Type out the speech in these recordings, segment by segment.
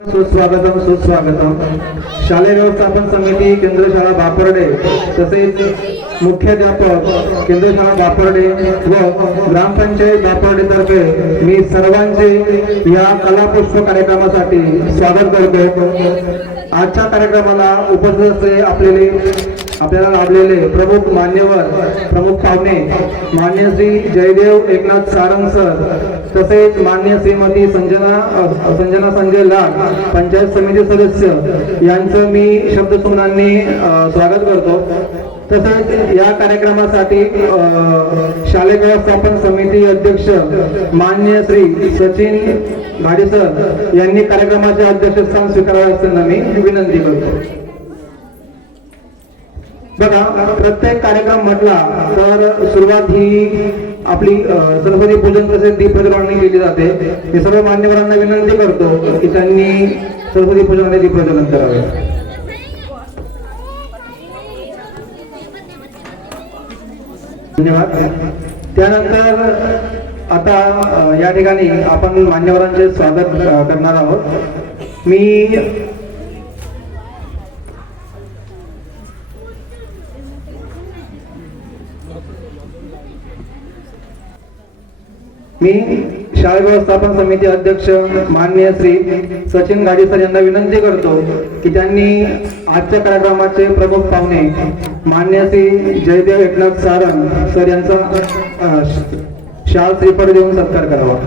सुस्वागतम सुस्वागतम. शालेय व्यवस्थापन समिती केंद्र शाळा बापर्डे तसेच मुख्याध्यापक केंद्र शाळा बापर्डे व ग्रामपंचायत बापर्डे तर्फे मी सर्वांचे या कलापुष्प कार्यक्रमासाठी स्वागत करतो. आजच्या कार्यक्रमाला उपस्थित आपल्याला लाभलेले प्रमुख मान्यवर प्रमुख पाहुणे मान्य श्री जयदेव एकनाथ सारंग सर तसेच मान्य श्रीमती संजना संजय लाड पंचायत समिती सदस्य यांचं मी शब्दसुमनांनी स्वागत करतो. तसेच या कार्यक्रमासाठी शालेय व्यवस्थापन समिती अध्यक्ष मान्य श्री सचिन घाडी सर यांनी कार्यक्रमाचे अध्यक्षस्थान स्वीकारावे असताना मी विनंती करतो. बघा, प्रत्येक कार्यक्रम म्हटला तर सुरुवात ही आपली सरस्वती पूजन तसेच दीप प्रज्वलनाने केली जाते. मी सर्व मान्यवरांना विनंती करतो की त्यांनी सरस्वती पूजन आणि दीप प्रज्वलन करावे. धन्यवाद. त्यानंतर आता या ठिकाणी आपण मान्यवरांचे स्वागत करणार आहोत. मी शाळा व्यवस्थापन समिती अध्यक्ष माननीय श्री सचिन घाडी सर यांना विनंती करतो की त्यांनी आजच्या कार्यक्रमाचे प्रमुख पाहुणे मान्य श्री जयदेव एकनाथ सारंग सर यांचा शाल श्रीफळ देऊन सत्कार करावा.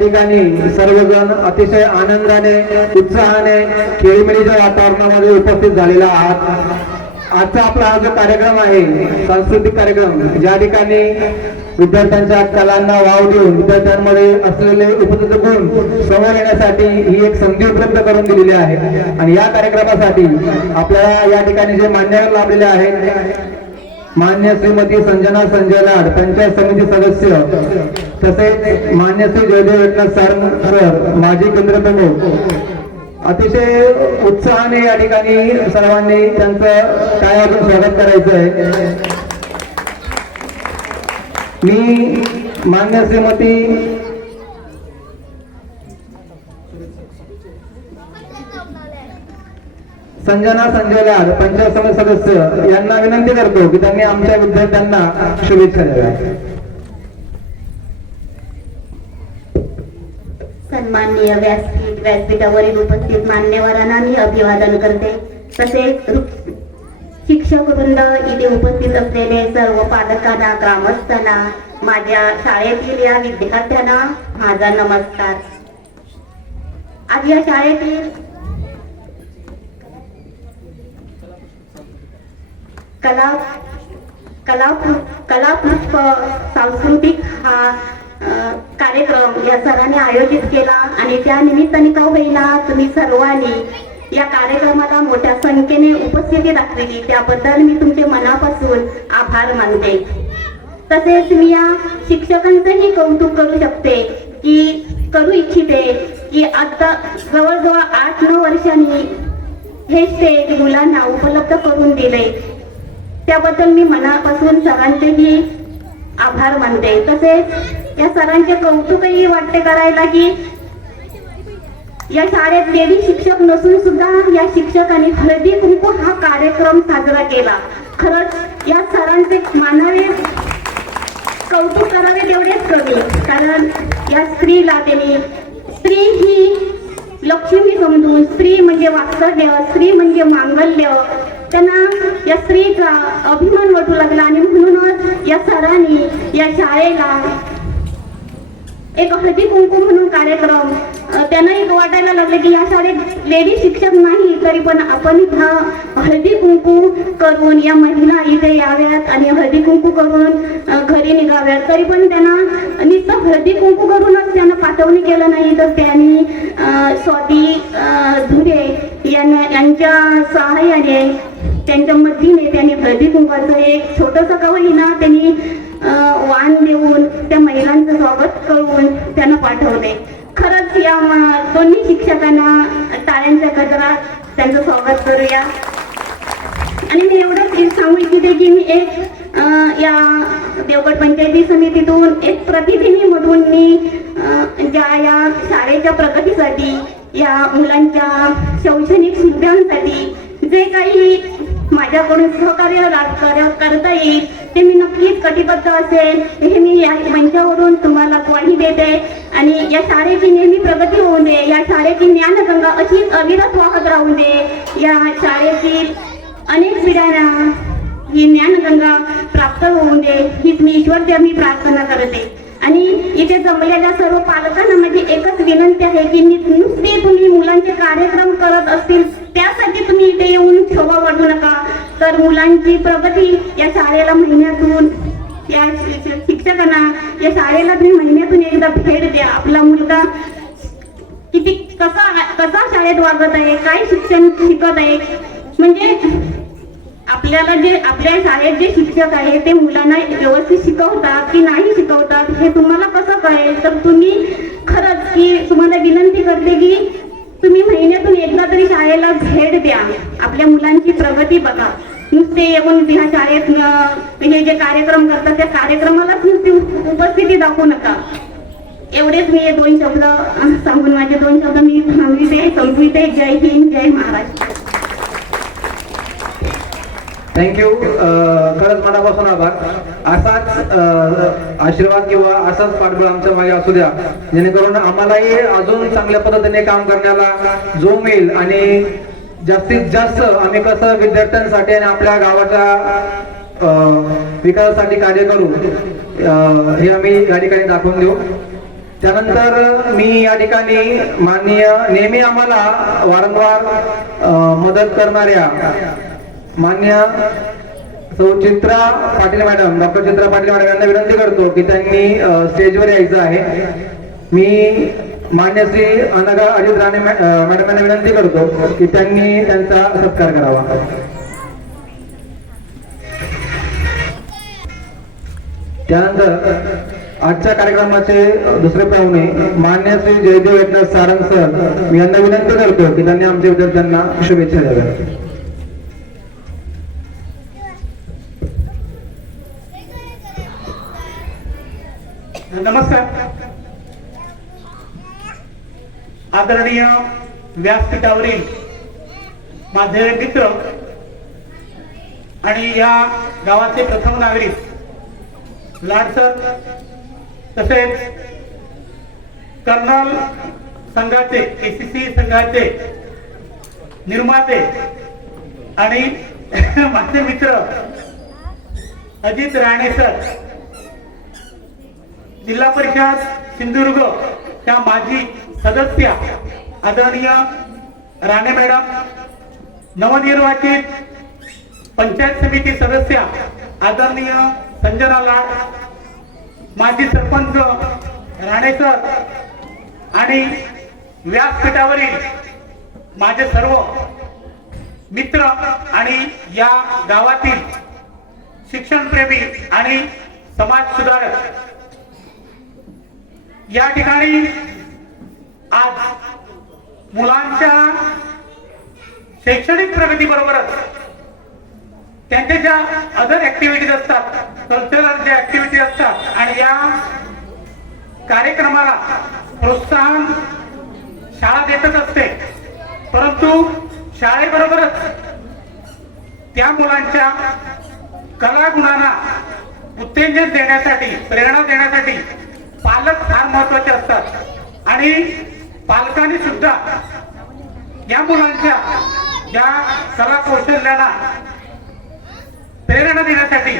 ठिकाणी सर्वजण अतिशय आनंदाने उत्साहाने खेळीमेळीच्या वातावरणामध्ये उपस्थित झालेला आहात. आजचा आपला हा जो कार्यक्रम आहे सांस्कृतिक कार्यक्रम, ज्या ठिकाणी विद्यार्थ्यांच्या कलांना वाव देऊन विद्यार्थ्यांमध्ये असलेले उपयुक्त गुण समोर येण्यासाठी ही एक संधी उपलब्ध करून दिलेली आहे. आणि या कार्यक्रमासाठी आपल्याला या ठिकाणी जे मान्यवर लाभलेले आहेत मान्य श्रीमती संजना संजय लाड पंचायत समिती सदस्य तसेच मान्य श्री जयदेव एकनाथ सारंग सर माजी केंद्र प्रमुख, अतिशय उत्साहाने या ठिकाणी सर्वांनी त्यांचं काय अजून स्वागत करायचं आहे. मी मान्य श्रीमती संजना संजय लाड पंचायत समिती सदस्य यांना विनंती करतो की त्यांनी आमच्या विद्यार्थ्यांना शुभेच्छा द्याव्या. सन्माननीय व्यासपीठावरील उपस्थित मान्यवरांना मी अभिवादन करते. तसेच शिक्षक वृंद, इथे उपस्थित असलेले सर्व पालकांना, ग्रामस्थांना, माझ्या शाळेतील या विद्यार्थ्यांना माझा नमस्कार. आज या शाळेतील कला कला कलापुष्प सांस्कृतिक हा कार्यक्रम या सरांनी आयोजित केला आणि त्या निमित्ताने का होईना तुम्ही सर्वांनी या कार्यक्रमाला मोठ्या संख्येने उपस्थिती दाखवली त्याबद्दल मी तुमचे मनापासून आभार मानते. तसेच मी या शिक्षकांचंही कौतुक करू शकते की करू इच्छिते की आता जवळजवळ 8-9 वर्षांनी हे स्टेज मुलांना उपलब्ध करून दिले. त्याबद्दल मी मनापासून सरांचेही आभार मानते. तसेच या सरांचे कौतुकही वाटते करायला की या शाळेत लेडी शिक्षक नसून सुद्धा या शिक्षकांनी हळदी कुंकू हा कार्यक्रम साजरा केला. खरंच या सरांचे मानावे कौतुक करावे तेवढेच कमी, कारण या स्त्रीला त्यांनी स्त्री ही लक्ष्मी समजून, स्त्री म्हणजे वात्सल्य, स्त्री म्हणजे मांगल्य, त्यांना या स्त्रीचा अभिमान वाटू लागला आणि म्हणूनच या सरांनी या शाळेला एक हळदी कुंकू म्हणून कार्यक्रम त्यांना एक वाटायला लागले की या शाळेत लेडी शिक्षक नाही तरी पण आपण इथं हळदी कुंकू करून या महिला इथे याव्यात आणि हळदी कुंकू करून घरी निघाव्यात. तरी पण त्यांना नुसतं हळदी कुंकू करूनच त्यांना पाठवणी केलं नाही, तर त्यांनी स्वाती धुरे यांच्या सहाय्याने त्यांच्या मदतीने त्यांनी हळदी कुंकाचं एक छोटंसं का होईना त्यांनी वाण देऊन त्या महिलांचं स्वागत करून त्यांना पाठवले. खरंच या दोन्ही शिक्षकांना टाळ्यांच्या गजरात त्यांचं स्वागत करूया. आणि मी एवढंच सांगू इच्छिते की मी एक या देवगड पंचायती समितीतून एक प्रतिनिधी म्हणून मी ज्या या शाळेच्या प्रगतीसाठी या मुलांच्या शैक्षणिक सुविधांसाठी जे काही माझ्याकडून सहकार्य करता येईल ते मी नक्कीच कटिबद्ध असेल हे मी या मंचावरून तुम्हाला ग्वाही देते. आणि या शाळेची नेहमी प्रगती होऊ दे, या शाळेची ज्ञानगंगा अशीच अविरत वाहत राहू दे, या शाळेतील अनेक पिढ्यांना ही ज्ञानगंगा प्राप्त होऊ दे हीच मी ईश्वरचरणी प्रार्थना करते. आणि इथे जमलेल्या सर्व पालकांना माझी एकच विनंती आहे की नुसते तुम्ही मुलांचे कार्यक्रम करत असतील त्यासाठी तुम्ही इथे येऊन शोभा वाटू नका, तर मुलांची प्रगती या शाळेला महिन्यातून या शिक्षकांना या शाळेला तुम्ही महिन्यातून एकदा भेट द्या. आपला मुलगा किती कसा शाळेत वागत आहे, काय शिक्षण शिकत आहे, म्हणजे आपल्याला जे आपल्या शाळेत जे शिक्षक आहे ते मुलांना व्यवस्थित शिकवतात की नाही शिकवतात हे तुम्हाला कसं कळेल. तर तुम्ही खरंच की तुम्हाला विनंती करते की तुम्ही महिन्यातून एकदा तरी शाळेला भेट द्या, आपल्या मुलांची प्रगती बघा. नुसते येऊन ह्या शाळेत हे जे कार्यक्रम करतात त्या कार्यक्रमालाच नुसती उपस्थिती दाखवू नका. एवढेच मी 2 शब्द सांगून माझे 2 शब्द मी थांबविते, संपविते. जय हिंद, जय महाराष्ट्र. थँक्यू. खरंच मनापासून आभार. असाच आशीर्वाद किंवा असाच पाठबळ आमच्या मागे असू द्या, जेणेकरून आम्हालाही अजून चांगल्या पद्धतीने काम करण्याला जोम येईल आणि जास्तीत जास्त आम्ही कसं विद्यार्थ्यांसाठी आणि आपल्या गावाच्या विकासासाठी कार्य करू हे आम्ही या ठिकाणी दाखवून देऊ. त्यानंतर मी या ठिकाणी माननीय नेहमी आम्हाला वारंवार मदत करणाऱ्या मान्य सौ चित्रा पाटील मॅडम, डॉक्टर चित्रा पाटील मॅडम यांना विनंती करतो की त्यांनी स्टेजवर यायचं आहे. मी मान्य श्री अनघा अजित राणे मॅडम यांना विनंती करतो की त्यांनी त्यांचा सत्कार करावा. त्यानंतर आजच्या कार्यक्रमाचे दुसरे पाहुणे मान्य श्री जयदेव एकनाथ सारंग सर, मी यांना विनंती करतो की त्यांनी आमच्या विद्यार्थ्यांना शुभेच्छा द्याव्या. नमस्कार. आदरणीय व्यासपीठावरील माझे मित्र आणि या गावाचे प्रथम नागरिक लाडसर, तसेच कर्नल संघाचे केसीसी संघाचे निर्माते आणि माझे मित्र अजित राणे सर, जिल्हा परिषद सिंधुदुर्ग त्या माजी सदस्य आदरणीय राणे मॅडम, नवनिर्वाचित पंचायत समिती सदस्य आदरणीय संजना लाड, माजी सरपंच राणेकर आणि व्यासपीठावरील माझे सर्व मित्र आणि या गावातील शिक्षणप्रेमी आणि समाज सुधारक, या ठिकाणी आज मुलांच्या शैक्षणिक प्रगतीबरोबरच त्यांच्या ज्या अदर ऍक्टिव्हिटीज असतात, कल्चरल ज्या ऍक्टिव्हिटी असतात आणि या कार्यक्रमाला प्रोत्साहन शाळा देतच असते, परंतु शाळेबरोबरच त्या मुलांच्या कलागुणांना उत्तेजन देण्यासाठी, प्रेरणा देण्यासाठी पालक फार महत्वाचे असतात आणि पालकांनी सुद्धा या मुलांच्या या कला कौशल्याला प्रेरणा देण्यासाठी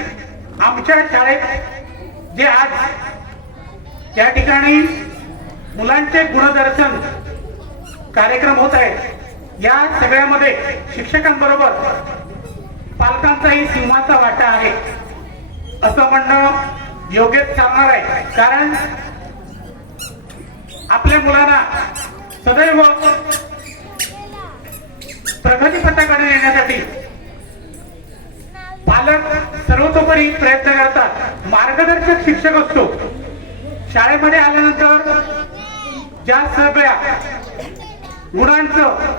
आमच्या शाळेत जे आज त्या ठिकाणी मुलांचे गुणदर्शन कार्यक्रम होत आहेत, या सगळ्यामध्ये शिक्षकांबरोबर पालकांचाही सिंहाचा वाटा आहे असं म्हणणं योग्यच ठरणार आहे. कारण आपल्या मुलांना सदैव प्रगतीपथाकडे नेण्यासाठी पालक सर्वतोपरी प्रयत्न करतात. मार्गदर्शक शिक्षक असतो, शाळेमध्ये आल्यानंतर ज्या सगळ्या गुणांचं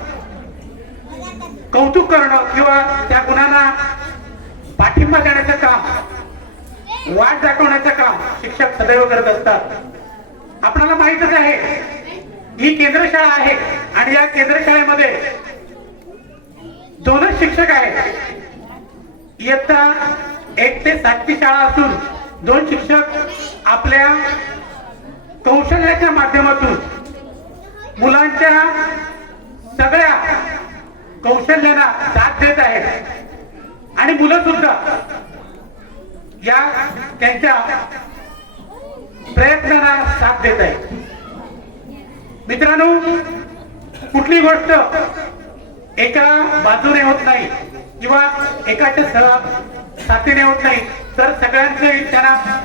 कौतुक करणं किंवा त्या गुणांना पाठिंबा देण्याचं काम, वाट दाखवण्याचं काम शिक्षक सदैव करत असतात. आपल्याला माहितच आहे ही केंद्र शाळा आहे आणि या केंद्र शाळेमध्ये दोनच शिक्षक आहेत. इयत्ता 1 ते 7 ची शाळा असून 2 शिक्षक आपल्या कौशल्याच्या माध्यमातून मुलांच्या सगळ्या कौशल्यांना साथ देत आहेत आणि मुलं सुद्धा या त्यांच्या प्रयत्नांना साथ देत आहेत. मित्रांनो, कुठली गोष्ट एका बाजूने होत नाही किंवा एकाच्या साथीने होत नाही, तर सगळ्यांची त्यांना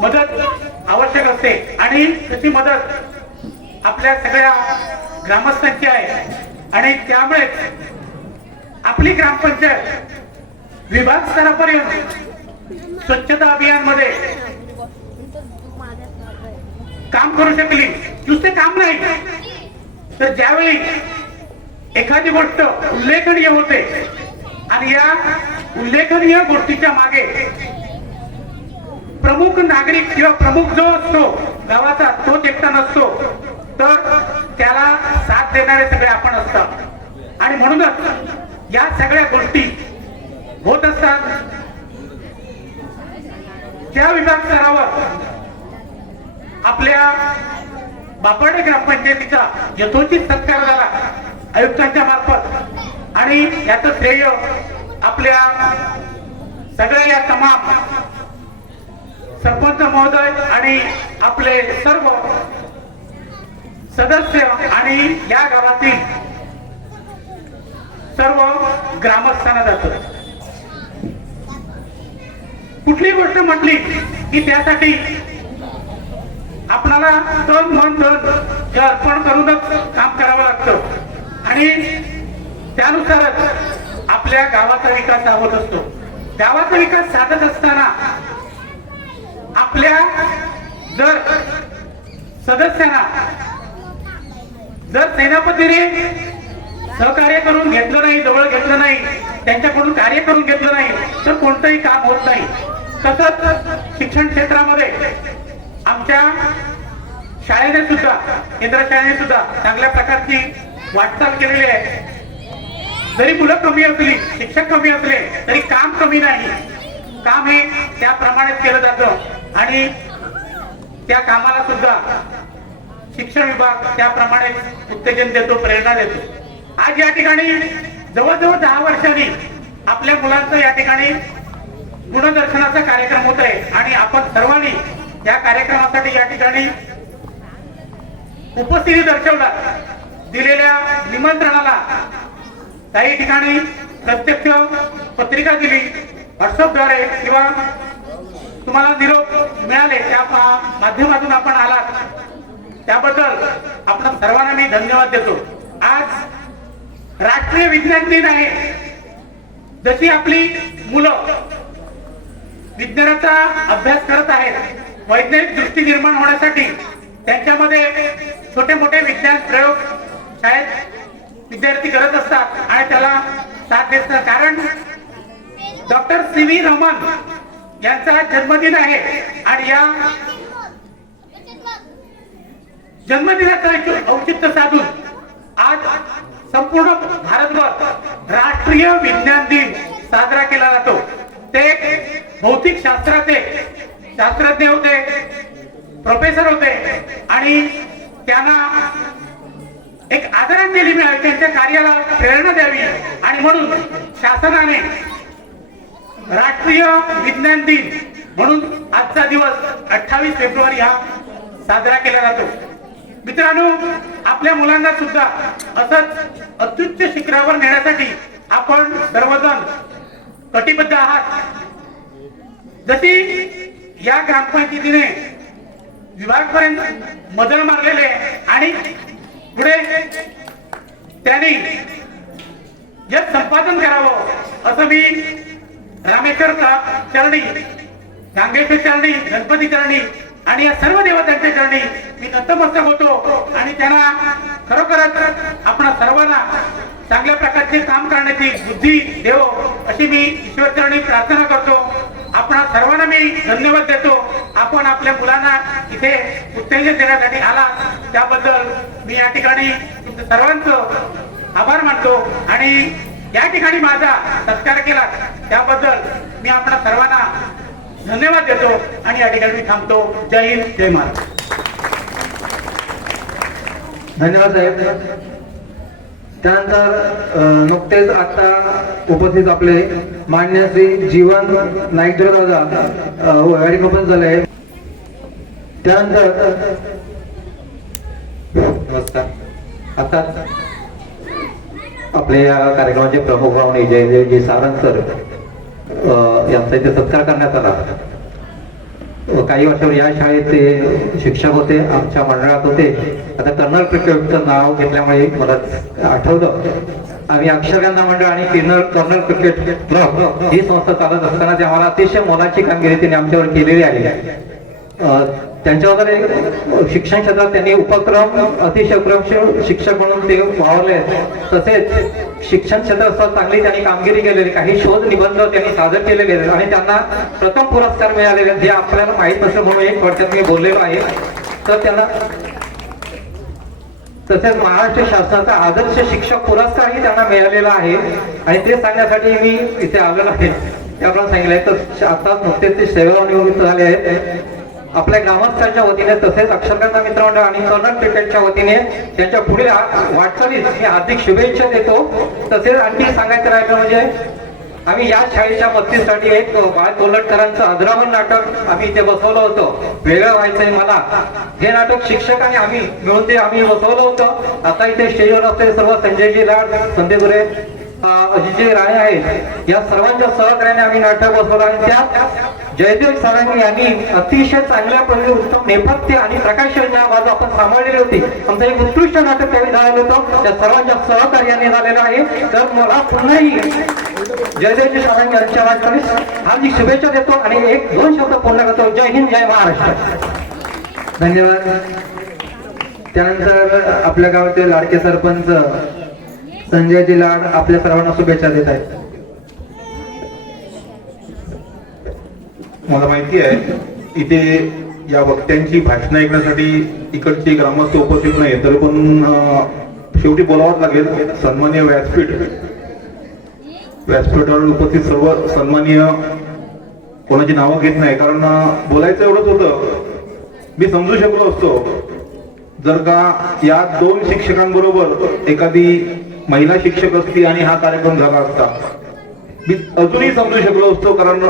मदत आवश्यक असते आणि त्याची मदत आपल्या सगळ्या ग्रामस्थांची आहे. आणि त्यामुळे आपली ग्रामपंचायत विभाग स्तरापर्यंत स्वच्छता अभियान मध्ये काम करू शकली. नुसते काम नाही, तर ज्यावेळी एखादी गोष्ट उल्लेखनीय होते आणि या उल्लेखनीय गोष्टीच्या मागे प्रमुख नागरिक किंवा प्रमुख जो असतो गावाचा, तोच एकटा नसतो, तर त्याला साथ देणारे सगळे आपण असतात. आणि म्हणूनच या सगळ्या गोष्टी होत असतात. त्या विभाग स्तरावर आपल्या बापर्डे ग्रामपंचायतीचा यथोचित सत्कार झाला आयुक्तांच्या मार्फत आणि याचं श्रेय आपल्या सगळ्या या तमाम सरपंच महोदय आणि आपले सर्व सदस्य आणि या गावातील सर्व ग्रामस्थांना जातं. कुठली गोष्ट म्हटली की त्यासाठी आपणाला तन मन धन अर्पण करूनच काम करावं लागतं आणि त्यानुसारच आपल्या गावाचा विकास होत असतो. गावाचा विकास साधत असताना आपल्या जर सदस्यांना जर सेनापतीने सहकार्य करून घेतलं नाही, जवळ घेतलं नाही, त्यांच्याकडून कार्य करून घेतलं नाही, तर कोणतंही काम होत नाही. तसंच शिक्षण क्षेत्रामध्ये आमच्या शाळेने सुद्धा, केंद्र शाळेने सुद्धा चांगल्या प्रकारची वाटचाल केलेली आहे. जरी मुलं कमी असली, शिक्षक कमी असले, तरी काम कमी नाही. काम हे त्याप्रमाणेच केलं जातं आणि त्या कामाला सुद्धा शिक्षण विभाग त्याप्रमाणे उत्तेजन देतो, प्रेरणा देतो. आज या ठिकाणी जवळजवळ 10 वर्षांनी आपल्या मुलांचं या ठिकाणी गुणदर्शनाचा कार्यक्रम होत आहे आणि आपण सर्वांनी या कार्यक्रमासाठी या ठिकाणी उपस्थिती दर्शवला. दिलेल्या निमंत्रणाला काही ठिकाणी प्रत्यक्ष पत्रिका दिली व्हॉट्सअपद्वारे किंवा तुम्हाला निरोप मिळाले त्या माध्यमातून आपण आलात त्याबद्दल आपण सर्वांना मी धन्यवाद देतो. आज राष्ट्रीय विज्ञान दिन आहे. जशी आपली मुलं विज्ञानाचा अभ्यास करत आहेत, वैज्ञानिक दृष्टी निर्माण होण्यासाठी त्यांच्यामध्ये छोटे मोठे विज्ञान प्रयोग शाळेत विद्यार्थी करत असतात आणि त्याला साथ देत असतात. कारण डॉक्टर CV रमन यांचा जन्मदिन आहे आणि या जन्मदिनाचं औचित्य साधून आज संपूर्ण भारतभर राष्ट्रीय विज्ञान दिन साजरा केला जातो. ते भौतिक शास्त्राचे शास्त्रज्ञ होते, प्रोफेसर होते आणि त्यांना एक आदरांजली मिळावी, त्यांच्या कार्याला प्रेरणा द्यावी आणि म्हणून शासनाने राष्ट्रीय विज्ञान दिन म्हणून आजचा दिवस 28 फेब्रुवारी हा साजरा केला जातो. मित्रांनो, आपल्या मुलांना सुद्धा असंच अत्युच्च शिखरावर नेण्यासाठी आपण सर्वजण कटिबद्ध आहात. जशी या ग्रामपंचायतीने विभागपर्यंत मदळ मारलेले आणि पुढे त्यांनी जग संपादन करावं असं मी रामेश्वर चरणी, गांगेश्वर चरणी, गणपती चरणी आणि या सर्व देवतांच्या चरणी मी नतमस्तक होतो आणि त्यांना खरोखरच आपण सर्वांना चांगल्या प्रकारचे काम करण्याची बुद्धी देव अशी मी ईश्वर चरणी प्रार्थना करतो. आपण सर्वांना मी धन्यवाद देतो. आपण आपल्या मुलांना इथे उत्तेजन देण्यासाठी आला त्याबद्दल मी या ठिकाणी तुमच्या सर्वांचं आभार मानतो आणि या ठिकाणी माझा सत्कार केला त्याबद्दल मी आपल्या सर्वांना धन्यवाद देतो आणि या ठिकाणी मी थांबतो. जय हिंद, जय महाराष्ट्र. धन्यवाद साहेब. त्यानंतर नुकतेच आता उपस्थित आपले मान्य श्री जीवन नाईक दादा या ठिकाणी उपस्थित झाले. त्यानंतर नमस्कार. आता आपल्या या कार्यक्रमाचे प्रमुख पाहुणे जय सारंग सर यांचा इथे सत्कार करण्यात आला. काही वर्षावर या शाळेत ते शिक्षक होते, आमच्या मंडळात होते. आता कर्नल क्रिकेटचं नाव घेतल्यामुळे मला आठवलं, आम्ही अक्षरगंधा मंडळ आणि कर्नल क्रिकेट क्लब ही संस्था चालत असताना ते आम्हाला अतिशय मोलाची कामगिरी त्यांनी आमच्यावर केलेली आहे. त्यांच्या वगैरे शिक्षण क्षेत्रात त्यांनी उपक्रम अतिशय प्रगतशील शिक्षक म्हणून ते वावरले. तसेच शिक्षण क्षेत्रात चांगली त्यांनी कामगिरी केलेली, काही शोध निबंध त्यांनी सादर केलेले आहेत आणि त्यांना प्रथम पुरस्कार मिळालेले जे आपल्याला माहीत नसेल म्हणून एक थोडक्यात मी बोललेलो आहे. तर त्यांना तसेच महाराष्ट्र शासनाचा आदर्श शिक्षक पुरस्कारही त्यांना मिळालेला आहे आणि ते सांगण्यासाठी मी इथे आलेलो आहे. त्याप्रमाणे सांगितलंय तर आता नुकतेच ते सेवानिवृत्त झाले आहेत. आपल्या ग्रामस्थांच्या वतीने तसेच अक्षरगंधा मित्रमंडळ आणि कर्नल क्रिकेटच्या वतीने त्यांच्या पुढील वाटचालीस मी हार्दिक शुभेच्छा देतो. तसेच आणखी सांगायचं राहिलं म्हणजे आम्ही या शाळेच्या मदतीसाठी एक बाळ कोल्हटकरांचं आदरावन नाटक आम्ही इथे बसवलं होतं. वेगळं व्हायचंय मला हे नाटक शिक्षक आणि आम्ही मिळून ते आम्ही बसवलं होतं. आता इथे स्टेजवर असलेले सर्व संजयजी लाड, संजय गुरे, अजितजी राणे आहेत, या सर्वांच्या सहकार्याने आम्ही नाटक बसवलं आणि त्यात जयदेव सारंग यांनी अतिशय चांगल्या प्रकारे उत्तम नेपथ्य आणि प्रकाश योजना बाजू आपण सांभाळलेली होती. आमचं एक उत्कृष्ट नाटक त्यावेळी झालेलं होतं, त्या सर्वांच्या सहकार्याने झालेलं आहे. तर मला पुन्हाही जयदेवजी सारंग यांच्या वाटचालीस हार्दिक शुभेच्छा देतो आणि एक दोन शब्द पूर्ण करतो. जय हिंद, जय महाराष्ट्र. धन्यवाद. त्यानंतर आपल्या गावाचे लाडके सरपंच संजयजी लाड आपल्या सर्वांना शुभेच्छा देत आहेत. मला माहिती आहे इथे या वक्त्यांची भाषणं ऐकण्यासाठी इकडचे ग्रामस्थ उपस्थित नाही, तरी पण शेवटी बोलावंच लागेल. सन्माननीय व्यासपीठावर उपस्थित सर्व सन्माननीय, कोणाची नावं घेत नाही कारण बोलायचं एवढंच होतं. मी समजू शकलो असतो जर का या दोन शिक्षकांबरोबर एखादी महिला शिक्षक असती आणि हा कार्यक्रम झाला असता. मी अजूनही समजू शकलो असतो कारण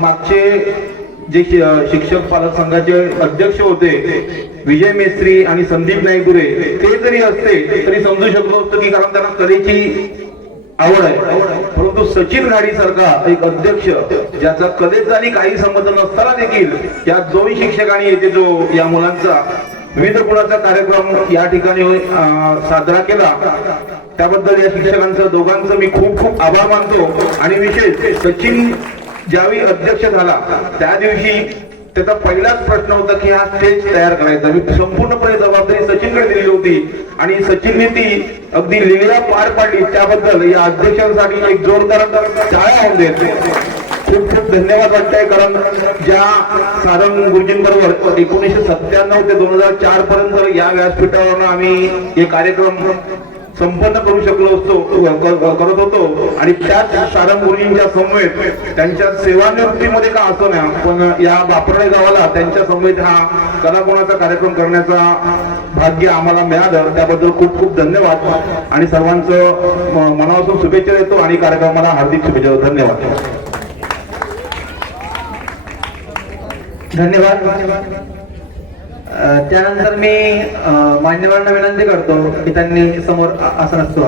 मागचे जे शिक्षक पालक संघाचे अध्यक्ष होते विजय मेस्त्री आणि संदीप नाईक गुरे, ते जरी असते तरी समजू शकलो असतो की कारण त्यांना कलेची आवड आहे, परंतु सचिन घाडी सारखा एक अध्यक्ष ज्याचा कलेचा आणि काही संबंध नसताना देखील या दोन शिक्षकांनी येथे जो या मुलांचा विविध गुणाचा कार्यक्रम या ठिकाणी साजरा केला, त्याबद्दल या शिक्षकांचं दोघांचं मी खूप खूप आभार मानतो. आणि विशेष सचिन ज्यावेळी अध्यक्ष झाला त्या दिवशी त्याचा पहिलाच प्रश्न होता की हा स्टेज तयार करायचा. मी संपूर्णपणे जबाबदारी सचिनकडे दिलेली होती आणि सचिनने ती अगदी लीला पार पाडली. त्याबद्दल या अध्यक्षांसाठी एक जोरदार टाळ्या होऊन देते. खूप खूप धन्यवाद वाटतंय, कारण ज्या सारंग गुरुजींबरोबर 1997 ते 2004 पर्यंत या व्यासपीठावरून आम्ही हे कार्यक्रम संपन्न करू शकलो करत होतो आणि त्याच सारंग गुरुजींच्या समवेत त्यांच्या सेवानिवृत्तीमध्ये का असो ना, पण या बापरडे गावाला त्यांच्या समवेत हा कलागुणाचा कार्यक्रम करण्याचा भाग्य आम्हाला मिळालं. त्याबद्दल खूप खूप धन्यवाद आणि सर्वांचं मनापासून शुभेच्छा देतो आणि कार्यक्रमाला हार्दिक शुभेच्छा देतो. धन्यवाद. त्यानंतर मी मान्यवरांना विनंती करतो की त्यांनी समोर आसन सुरू